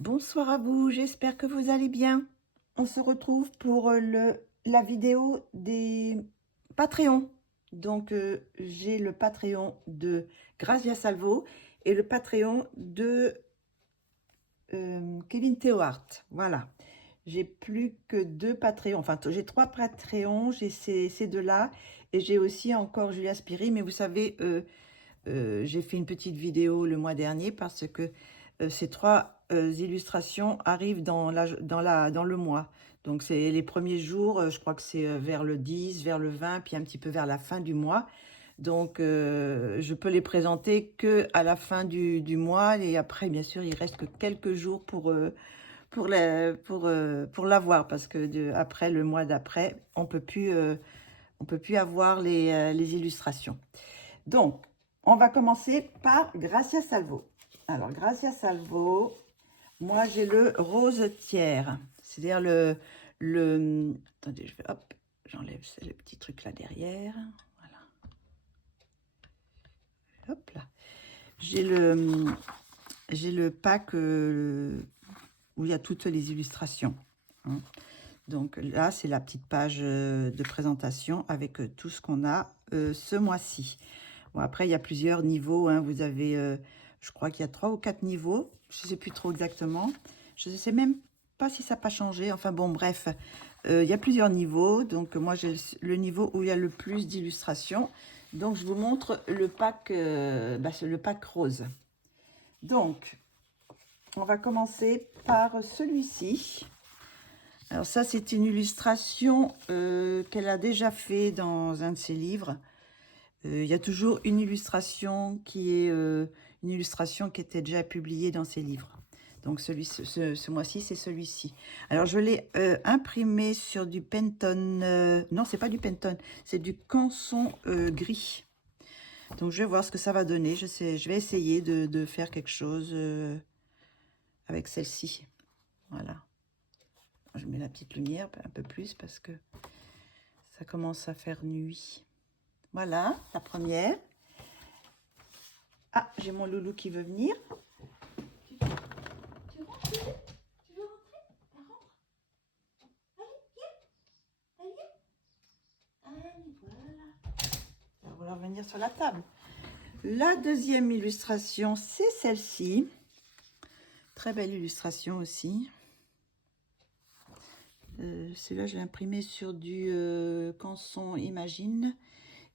Bonsoir à vous, j'espère que vous allez bien. On se retrouve pour la vidéo des Patreons. Donc, j'ai le Patreon de Grazia Salvo et le Patreon de Kevin Theohart. Voilà. J'ai plus que 2 Patreons. Enfin, j'ai 3 Patreons. J'ai ces deux-là. Et j'ai aussi encore Julia Spiri. Mais vous savez, j'ai fait une petite vidéo le mois dernier parce que ces 3 illustrations arrivent dans le mois. Donc, c'est les premiers jours, je crois que c'est vers le 10, vers le 20, puis un petit peu vers la fin du mois. Donc, je peux les présenter que à la fin du mois. Et après, bien sûr, il reste que quelques jours pour l'avoir parce que après, le mois d'après, on peut plus avoir les illustrations. Donc, on va commencer par Grazia Salvo. Alors, Grazia Salvo, moi, j'ai le rose tiers. C'est-à-dire attendez, hop, j'enlève le petit truc là derrière. Voilà. Hop là. J'ai le pack où il y a toutes les illustrations. Hein. Donc là, c'est la petite page de présentation avec tout ce qu'on a ce mois-ci. Bon, après, il y a plusieurs niveaux. Hein. Vous avez, je crois qu'il y a 3 ou 4 niveaux. Je ne sais plus trop exactement. Je ne sais même pas si ça n'a pas changé. Enfin bon, bref, il y a plusieurs niveaux. Donc moi, j'ai le niveau où il y a le plus d'illustrations. Donc je vous montre le pack, c'est le pack rose. Donc, on va commencer par celui-ci. Alors ça, c'est une illustration qu'elle a déjà fait dans un de ses livres. Il y a toujours une illustration qui était déjà publiée dans ses livres. Donc ce mois-ci, c'est celui-ci. Alors je l'ai imprimé sur du Penton. Non, c'est pas du Penton, c'est du canson gris. Donc je vais voir ce que ça va donner. Je vais essayer de faire quelque chose avec celle-ci. Voilà. Je mets la petite lumière un peu plus parce que ça commence à faire nuit. Voilà, la première. Ah, j'ai mon loulou qui veut venir. Tu rentres, tu veux rentrer? Rentre. Allez, viens. Allez, voilà. On va revenir sur la table. La deuxième illustration, c'est celle-ci. Très belle illustration aussi. Celle-là, je l'ai imprimée sur du canson Imagine.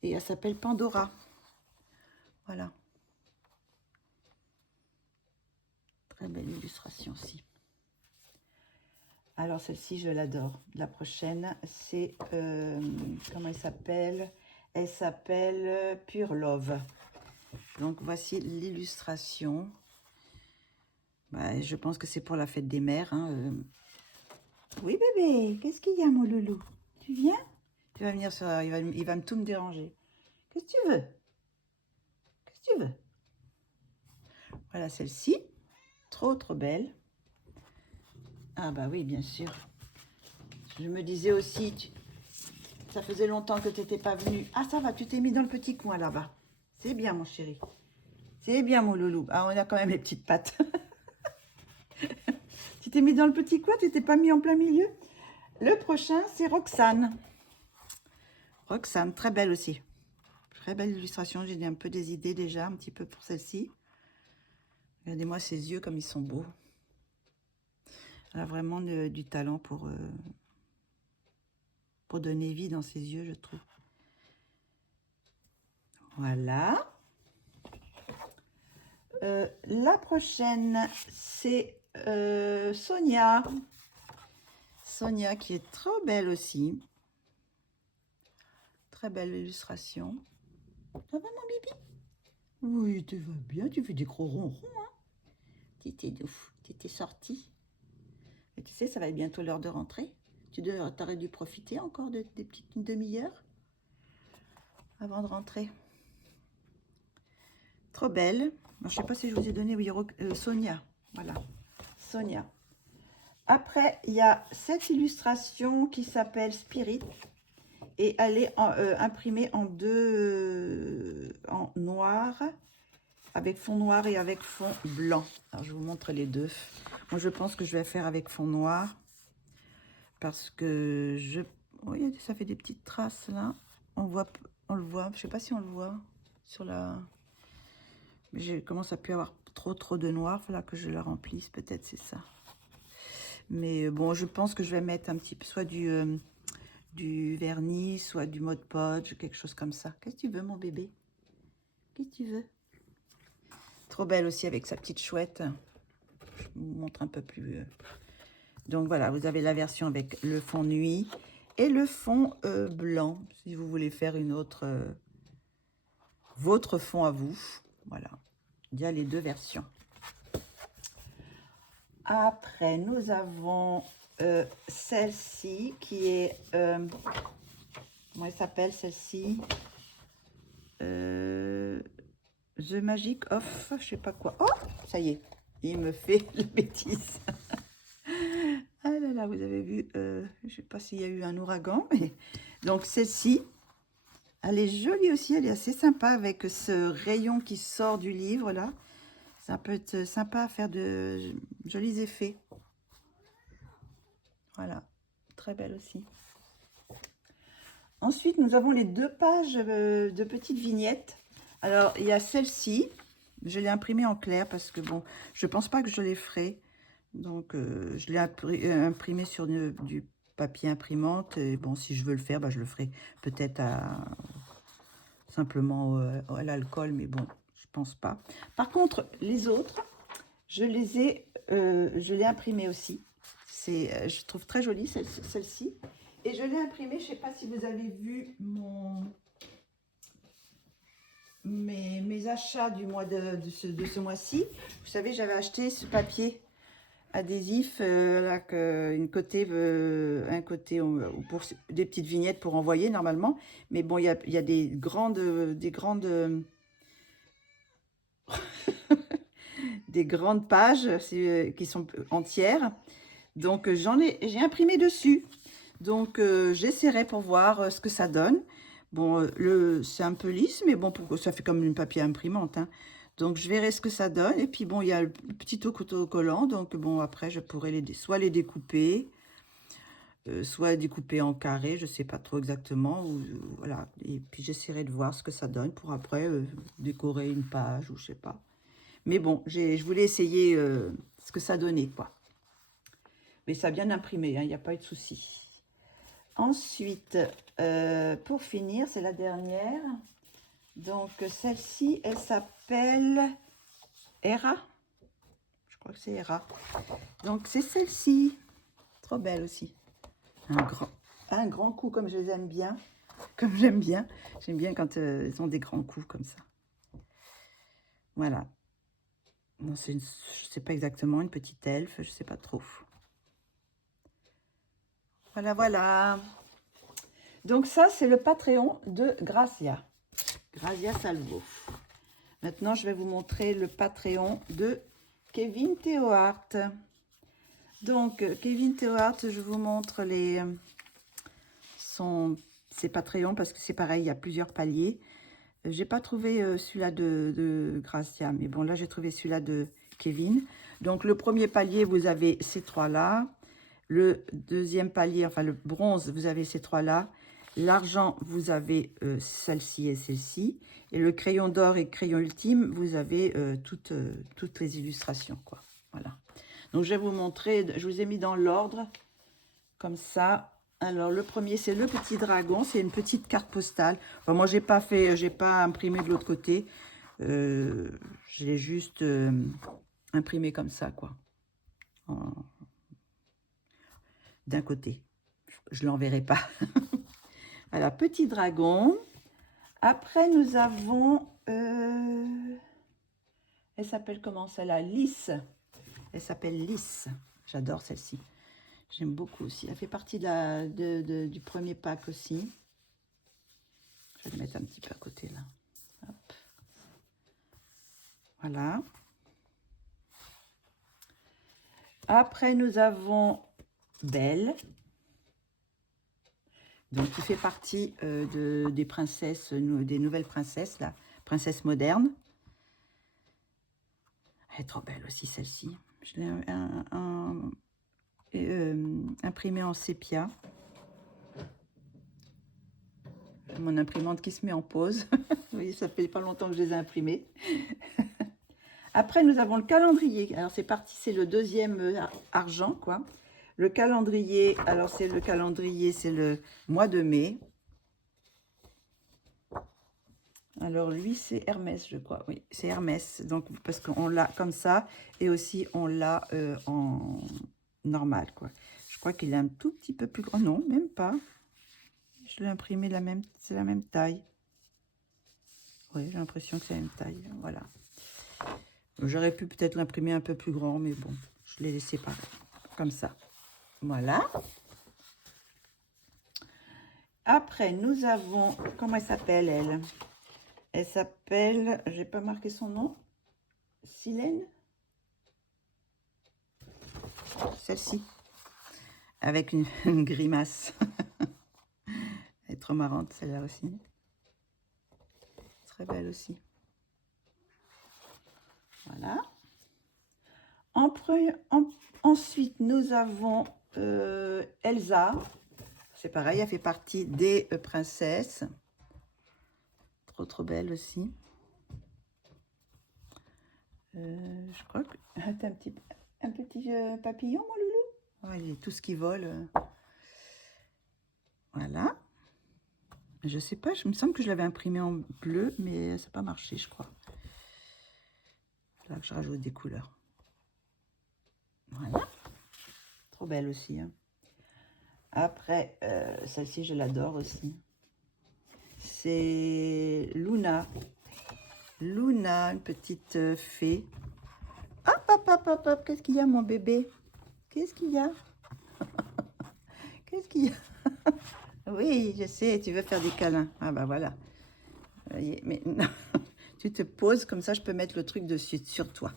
Et elle s'appelle Pandora. Voilà. Très belle illustration aussi. Alors celle-ci, je l'adore. La prochaine, c'est... comment elle s'appelle? Elle s'appelle Pure Love. Donc voici l'illustration. Bah, je pense que c'est pour la fête des mères. Hein. Oui bébé, qu'est-ce qu'il y a mon loulou? Tu viens? Tu vas venir sur... il va tout me déranger. Qu'est-ce que tu veux? Qu'est-ce que tu veux? Voilà celle-ci. Trop belle. Ah bah oui, bien sûr. Je me disais aussi, ça faisait longtemps que tu n'étais pas venu. Ah ça va, tu t'es mis dans le petit coin là-bas. C'est bien mon chéri. C'est bien mon loulou. Ah, on a quand même les petites pattes. Tu t'es mis dans le petit coin, tu t'es pas mis en plein milieu. Le prochain, c'est Roxane. Roxane, très belle aussi. Très belle illustration. J'ai un peu des idées déjà, un petit peu pour celle-ci. Regardez-moi ses yeux comme ils sont beaux. Elle a vraiment du talent pour donner vie dans ses yeux, je trouve. Voilà. La prochaine, c'est Sonia. Sonia qui est trop belle aussi. Très belle illustration. Ça va mon bibi? Oui, tu vas bien, tu fais des gros ronrons. Hein? T'étais sorti. Et tu sais, ça va être bientôt l'heure de rentrer. Tu aurais dû profiter encore des petites demi-heures avant de rentrer. Trop belle. Je ne sais pas si je vous ai donné, oui, Sonia. Voilà, Sonia. Après, il y a cette illustration qui s'appelle Spirit. Et elle est imprimée en en noir, avec fond noir et avec fond blanc. Alors, je vous montre les deux. Voilà. Vous voyez, c'est un petit peu plus clair. Vous voyez, c'est un petit peu plus clair. Voilà. Vous voyez, c'est un petit peu plus clair. Voilà. Vous voyez, c'est un petit peu plus clair. Voilà. Vous voyez, c'est un petit peu plus clair. Voilà. Vous voyez, c'est un petit peu plus clair. Voilà. Alors, je vous montre les deux. Moi, je pense que je vais faire avec fond noir. Parce que je... Oui, ça fait des petites traces là. On le voit. Je sais pas si on le voit sur la... Mais je commence à plus avoir trop de noir. Il faudra que je la remplisse. Peut-être c'est ça. Mais bon, je pense que je vais mettre un petit peu soit du vernis, soit du Mod Podge, quelque chose comme ça. Qu'est-ce que tu veux, mon bébé? Qu'est-ce que tu veux? Trop belle aussi avec sa petite chouette. Je vous montre un peu plus. Donc voilà, vous avez la version avec le fond nuit et le fond blanc. Si vous voulez faire une autre, votre fond à vous. Voilà, il y a les deux versions. Après, nous avons celle-ci qui est... comment elle s'appelle celle-ci? The Magic of... Je sais pas quoi. Oh, ça y est, il me fait la bêtise. Ah là là, vous avez vu, je sais pas s'il y a eu un ouragan, mais... Donc celle-ci, elle est jolie aussi, elle est assez sympa avec ce rayon qui sort du livre là. Ça peut être sympa à faire de jolis effets. Voilà, très belle aussi. Ensuite, nous avons les deux pages de petites vignettes. Alors, il y a celle-ci, je l'ai imprimée en clair parce que bon, je pense pas que je les ferai. Donc, je l'ai imprimé sur du papier imprimante. Et bon, si je veux le faire, bah, je le ferai peut-être simplement à l'alcool. Mais bon, je pense pas. Par contre, les autres, je l'ai imprimé aussi. Je trouve très jolie celle-ci. Et je l'ai imprimée, je ne sais pas si vous avez vu mes achats du mois de ce mois-ci. Vous savez, j'avais acheté ce papier adhésif, là, un côté pour des petites vignettes pour envoyer normalement. Mais bon, il y a des grandes des grandes pages qui sont entières. Donc, j'ai imprimé dessus. Donc, j'essaierai pour voir ce que ça donne. Bon, c'est un peu lisse, mais bon, ça fait comme une papier imprimante, hein. Donc, je verrai ce que ça donne. Et puis, bon, il y a le petit autocollant. Donc, bon, après, je pourrais soit les découper, soit découper en carré. Je ne sais pas trop exactement. Voilà. Et puis, j'essaierai de voir ce que ça donne pour après décorer une page ou je sais pas. Mais bon, je voulais essayer ce que ça donnait, quoi. Mais ça a bien imprimé, hein, il n'y a pas eu de souci. Ensuite, pour finir, c'est la dernière. Donc, celle-ci, elle s'appelle Hera. Je crois que c'est Hera. Donc, c'est celle-ci. Trop belle aussi. Un grand coup, comme je les aime bien. Comme j'aime bien. J'aime bien quand ils ont des grands coups comme ça. Voilà. Non, je ne sais pas exactement, une petite elfe, je ne sais pas trop. Voilà, voilà. Donc ça, c'est le Patreon de Grazia. Grazia Salvo. Maintenant, je vais vous montrer le Patreon de Kevin Theohart. Donc, Kevin Theohart, je vous montre ses Patreons parce que c'est pareil, il y a plusieurs paliers. J'ai pas trouvé celui-là de Grazia, mais bon, là, j'ai trouvé celui-là de Kevin. Donc, le premier palier, vous avez ces trois-là. Le deuxième palier, enfin le bronze, vous avez ces trois-là. L'argent, vous avez celle-ci et celle-ci. Et le crayon d'or et crayon ultime, vous avez toutes les illustrations, quoi. Voilà. Donc, je vais vous montrer, je vous ai mis dans l'ordre, comme ça. Alors, le premier, c'est le petit dragon. C'est une petite carte postale. Enfin, moi, j'ai pas imprimé de l'autre côté. Je l'ai juste imprimé comme ça, quoi. D'un côté. Je ne l'enverrai pas. Voilà, petit dragon. Après, nous avons... elle s'appelle comment celle-là? Lys. Elle s'appelle Lys. J'adore celle-ci. J'aime beaucoup aussi. Elle fait partie du premier pack aussi. Je vais le mettre un petit peu à côté là. Hop. Voilà. Après, nous avons Belle. Donc, qui fait partie des princesses, des nouvelles princesses, la princesse moderne. Elle est trop belle aussi, celle-ci. Je l'ai imprimé en sépia. Mon imprimante qui se met en pause. Oui, ça fait pas longtemps que je les ai imprimés. Après, nous avons le calendrier. Alors, c'est parti, c'est le deuxième argent, quoi. Le calendrier, alors c'est le mois de mai. Alors, lui, c'est Hermès, je crois. Oui, c'est Hermès. Donc, parce qu'on l'a comme ça et aussi on l'a en normal, quoi. Je crois qu'il est un tout petit peu plus grand. Non, même pas. Je l'ai imprimé c'est la même taille. Oui, j'ai l'impression que c'est la même taille. Voilà. J'aurais pu peut-être l'imprimer un peu plus grand, mais bon, je l'ai laissé pareil, comme ça. Voilà. Après, nous avons... Comment elle s'appelle, elle? Elle s'appelle... J'ai pas marqué son nom. Silène? Celle-ci. Avec une grimace. Elle est trop marrante, celle-là aussi. Très belle aussi. Voilà. Ensuite, nous avons Elsa. C'est pareil, elle fait partie des princesses. Trop belle aussi. Je crois que... T'as un petit papillon, mon loulou. Ouais, il est tout ce qui vole. Voilà. Je sais pas, il me semble que je l'avais imprimé en bleu, mais ça n'a pas marché, je crois. Là que je rajoute des couleurs. Voilà. Trop belle aussi. Hein. Après, celle-ci, je l'adore aussi. C'est Luna. Luna, une petite fée. Hop. Qu'est-ce qu'il y a, mon bébé? Qu'est-ce qu'il y a? Qu'est-ce qu'il y a? Oui, je sais, tu veux faire des câlins. Ah bah voilà. Mais non, tu te poses, comme ça je peux mettre le truc dessus, sur toi.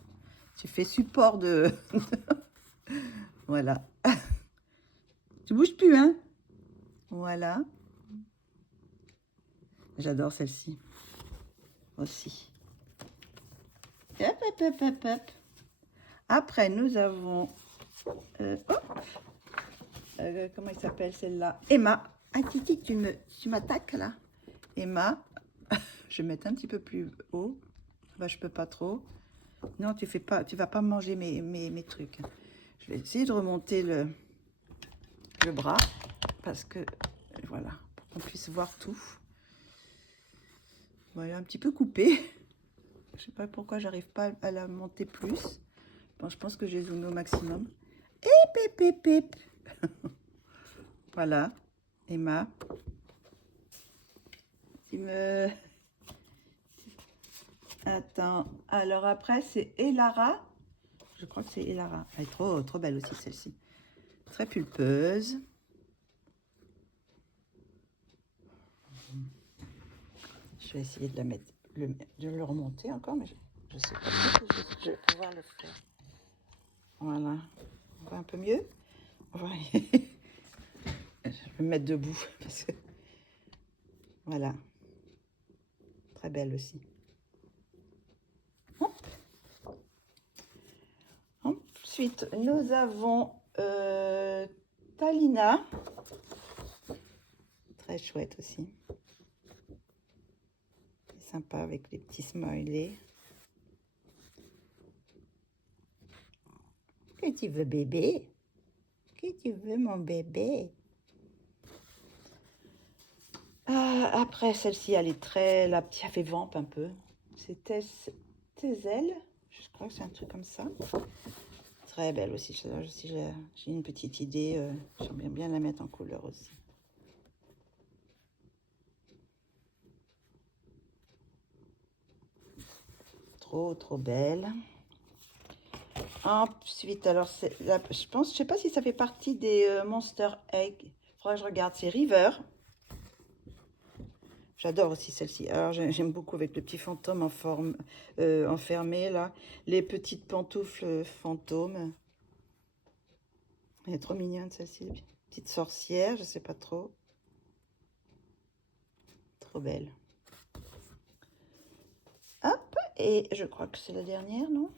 Tu fais support de... Voilà. Tu bouges plus, hein? Voilà. J'adore celle-ci. Aussi. Hop. Après, nous avons... comment il s'appelle celle-là? Emma. Ah, Titi, tu m'attaques là? Emma. Je vais mettre un petit peu plus haut. Bah, je peux pas trop. Non, tu vas pas manger mes trucs. Je vais essayer de remonter le bras parce que voilà, pour qu'on puisse voir tout. Voilà, un petit peu coupé. Je sais pas pourquoi j'arrive pas à la monter plus. Bon, je pense que j'ai zoomé au maximum. Et pip. Voilà, Emma. Tu me... Attends, alors après c'est Elara. Je crois que c'est Elara. Elle est trop belle aussi celle-ci. Très pulpeuse. Je vais essayer de la mettre, de le remonter encore, mais je sais pas si je vais pouvoir le faire. Voilà. On voit un peu mieux. Ouais. Je vais me mettre debout parce que voilà. Très belle aussi. Hop. Ensuite, nous avons Talina. Très chouette aussi. C'est sympa avec les petits smileys. Que tu veux, bébé? Que tu veux, mon bébé? Après, celle-ci, elle est très... La petite, elle fait vamp un peu. C'est Tezel. Je crois que c'est un truc comme ça. Très belle aussi. J'ai une petite idée. J'aimerais bien la mettre en couleur aussi. Trop belle. Ensuite, alors, je sais pas si ça fait partie des Monster Egg. Faudrait que je regarde. C'est River. J'adore aussi celle-ci. Alors, j'aime beaucoup avec le petit fantôme en forme enfermé, là. Les petites pantoufles fantômes. Elle est trop mignonne, celle-ci. Petite sorcière, je sais pas trop. Trop belle. Hop, et je crois que c'est la dernière, non?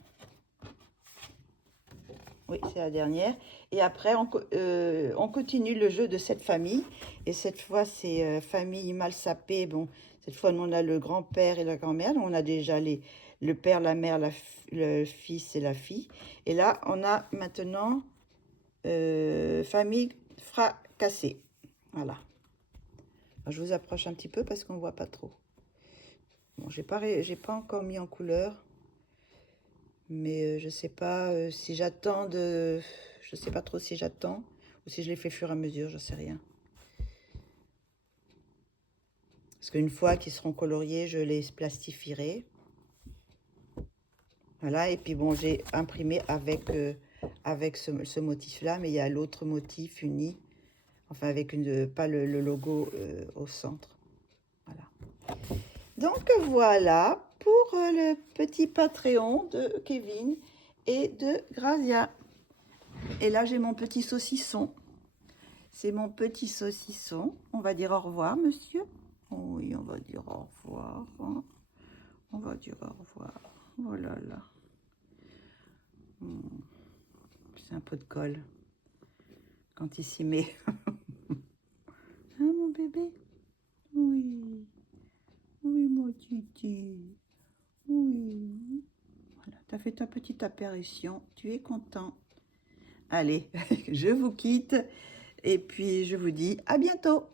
Oui, c'est la dernière. Et après, on continue le jeu de cette famille. Et cette fois, c'est famille mal sapée. Bon, cette fois, nous, on a le grand-père et la grand-mère. On a déjà le père, la mère, le fils et la fille. Et là, on a maintenant famille fracassée. Voilà. Alors, je vous approche un petit peu parce qu'on ne voit pas trop. Bon, j'ai pas encore mis en couleur. Mais je sais pas si j'attends de... Je sais pas trop si j'attends ou si je les fais au fur et à mesure, je sais rien. Parce qu'une fois qu'ils seront coloriés, je les plastifierai. Voilà, et puis bon, j'ai imprimé avec ce motif-là, mais il y a l'autre motif uni, enfin avec pas le logo au centre. Voilà. Donc voilà pour le petit Patreon de Kevin et de Grazia. Et là, j'ai mon petit saucisson. C'est mon petit saucisson. On va dire au revoir, monsieur. Oui, on va dire au revoir. Hein. On va dire au revoir. Oh là là. C'est un pot de colle. Quand il s'y met. Hein, mon bébé? Oui. Oui, mon titi. Oui. Voilà, tu as fait ta petite apparition. Tu es content. Allez, je vous quitte. Et puis, je vous dis à bientôt.